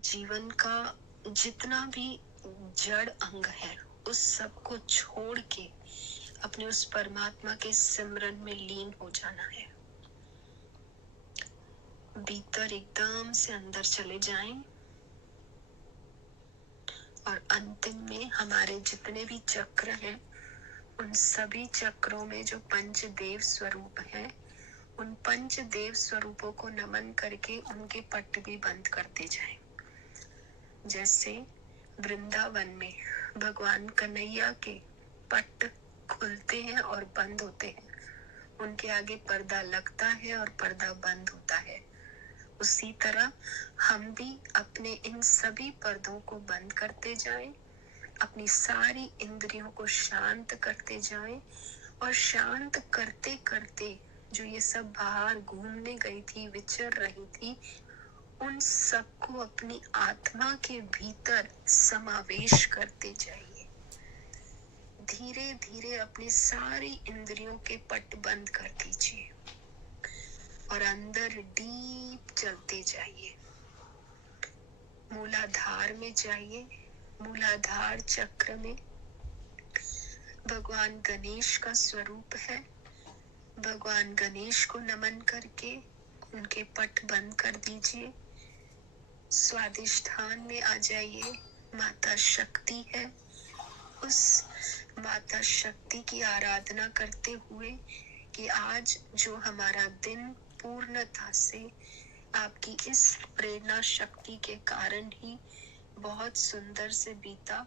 जीवन का जितना भी जड़ अंग है उस सब को छोड़ के अपने उस परमात्मा के सिमरन में लीन हो जाना है। भीतर एकदम से अंदर चले जाएं और अंतिम में हमारे जितने भी चक्र हैं उन सभी चक्रों में जो पंचदेव स्वरूप हैं उन पंचदेव स्वरूपों को नमन करके उनके पट भी बंद करते जाएं। जैसे वृंदावन में भगवान कन्हैया के पट खुलते हैं और बंद होते हैं, उनके आगे पर्दा लगता है और पर्दा बंद होता है, उसी तरह हम भी अपने इन सभी पर्दों को बंद करते जाएं, अपनी सारी इंद्रियों को शांत करते जाएं और शांत करते करते जो ये सब बाहर घूमने गई थी, विचर रही थी, उन सबको अपनी आत्मा के भीतर समावेश करते जाइए। धीरे धीरे अपनी सारी इंद्रियों के पट बंद कर दीजिए और अंदर डीप चलते जाइए। मूलाधार में जाइए। मूलाधार चक्र में भगवान गणेश का स्वरूप है। भगवान गणेश को नमन करके उनके पट बंद कर दीजिए। स्वादिष्ठान में आ जाइए। माता शक्ति है, उस माता शक्ति की आराधना करते हुए कि आज जो हमारा दिन पूर्णता से आपकी इस प्रेरणा शक्ति के कारण ही बहुत सुंदर से बीता,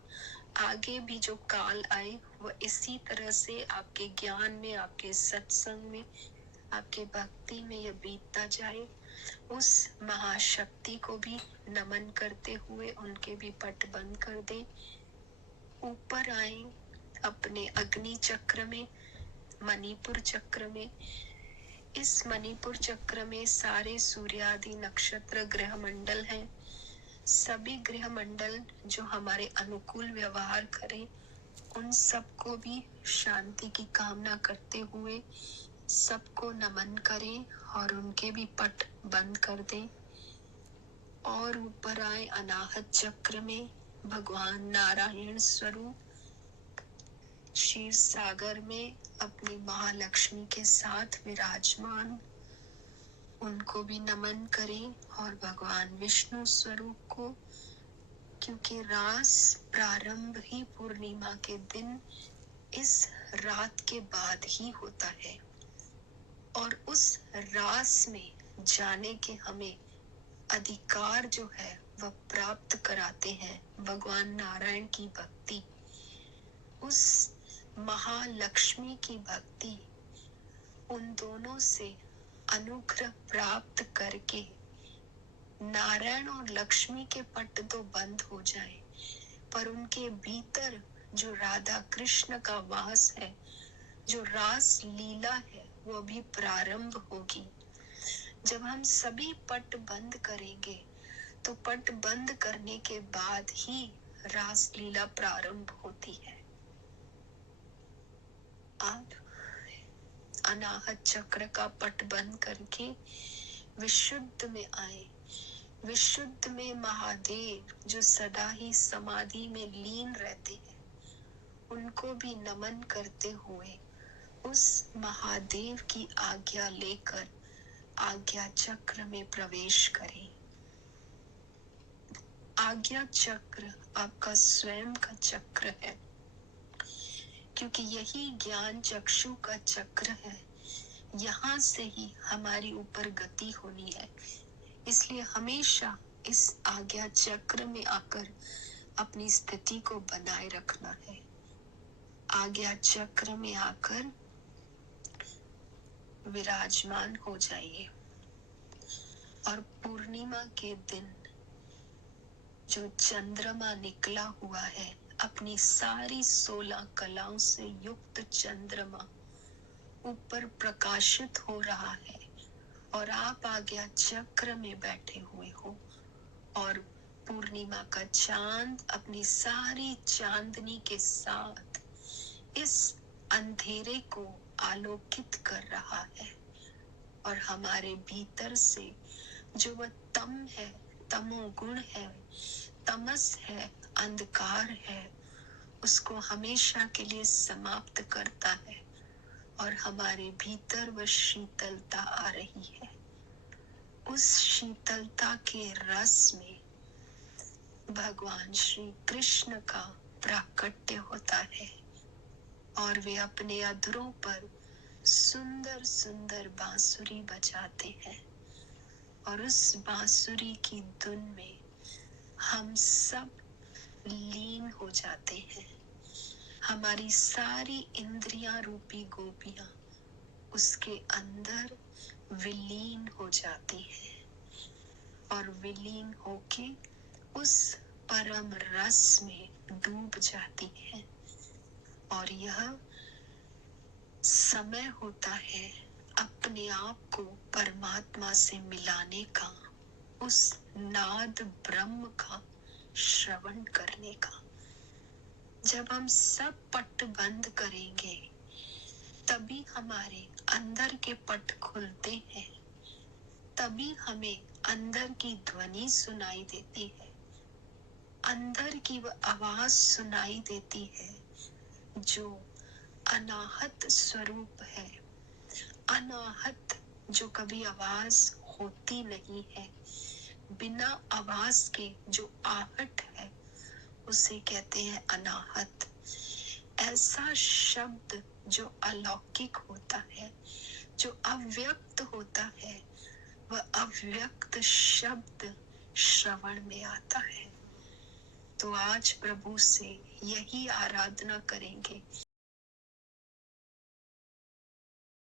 आगे भी जो काल आए वह इसी तरह से आपके ज्ञान में, आपके सत्संग में, आपके भक्ति में यह बीतता जाए। उस महाशक्ति को भी नमन करते हुए उनके भी पट बंद कर दें। ऊपर आए अपने अग्नि चक्र में, मणिपुर चक्र में। इस मणिपुर चक्र में सारे सूर्यादि नक्षत्र ग्रह मंडल हैं। सभी ग्रह मंडल जो हमारे अनुकूल व्यवहार करें, उन सबको भी शांति की कामना करते हुए सबको नमन करें और उनके भी पट बंद कर दें। और ऊपर आए अनाहत चक्र में भगवान नारायण स्वरूप क्षीर सागर में अपनी महालक्ष्मी के साथ विराजमान, उनको भी नमन करें। और भगवान विष्णु स्वरूप को, क्योंकि रास प्रारंभ ही पूर्णिमा के दिन इस रात के बाद ही होता है और उस रास में जाने के हमें अधिकार जो है वह प्राप्त कराते हैं भगवान नारायण की भक्ति। उस महालक्ष्मी की भक्ति, उन दोनों से अनुग्रह प्राप्त करके नारायण और लक्ष्मी के पट तो बंद हो जाए, पर उनके भीतर जो राधा कृष्ण का वास है, जो रास लीला है, वो भी प्रारंभ होगी। जब हम सभी पट बंद करेंगे तो पट बंद करने के बाद ही रास लीला प्रारंभ होती है। आप अनाहत चक्र का पट बंद करके विशुद्ध में आए। विशुद्ध में महादेव जो सदा ही समाधि में लीन रहते हैं, उनको भी नमन करते हुए उस महादेव की आज्ञा लेकर आज्ञा चक्र में प्रवेश करें। आज्ञा चक्र आपका स्वयं का चक्र है, क्योंकि यही ज्ञान चक्षु का चक्र है। यहाँ से ही हमारी ऊपर गति होनी है, इसलिए हमेशा इस आज्ञा चक्र में आकर अपनी स्थिति को बनाए रखना है। आज्ञा चक्र में आकर विराजमान हो जाइए और पूर्णिमा के दिन जो चंद्रमा निकला हुआ है, अपनी सारी 16 कलाओं से युक्त चंद्रमा ऊपर प्रकाशित हो रहा है और आप आज्ञा चक्र में बैठे हुए हो और पूर्णिमा का चांद अपनी सारी चांदनी के साथ इस अंधेरे को आलोकित कर रहा है और हमारे भीतर से जो वह तम है, तमोगुण है, तमस है, अंधकार है, उसको हमेशा के लिए समाप्त करता है और हमारे भीतर वह शीतलता आ रही है। उस शीतलता के रस में भगवान श्री कृष्ण का प्राकट्य होता है और वे अपने अधरों पर सुंदर सुंदर बांसुरी बजाते हैं और उस बांसुरी की धुन में हम सब लीन हो जाते हैं। हमारी सारी इंद्रियां रूपी गोपियां उसके अंदर विलीन हो जाती हैं और विलीन होके उस परम रस में डूब जाती हैं। और यह समय होता है अपने आप को परमात्मा से मिलाने का, उस नाद ब्रह्म का श्रवण करने का। जब हम सब पट बंद करेंगे तभी हमारे अंदर के पट खुलते हैं, तभी हमें अंदर की ध्वनि सुनाई देती है, अंदर की वह आवाज सुनाई देती है जो अनाहत स्वरूप है। अनाहत जो कभी आवाज होती नहीं है, बिना आवाज के जो आहट है उसे कहते हैं अनाहत। ऐसा शब्द जो अलौकिक होता है, जो अव्यक्त होता है, वह अव्यक्त शब्द श्रवण में आता है। तो आज प्रभु से यही आराधना करेंगे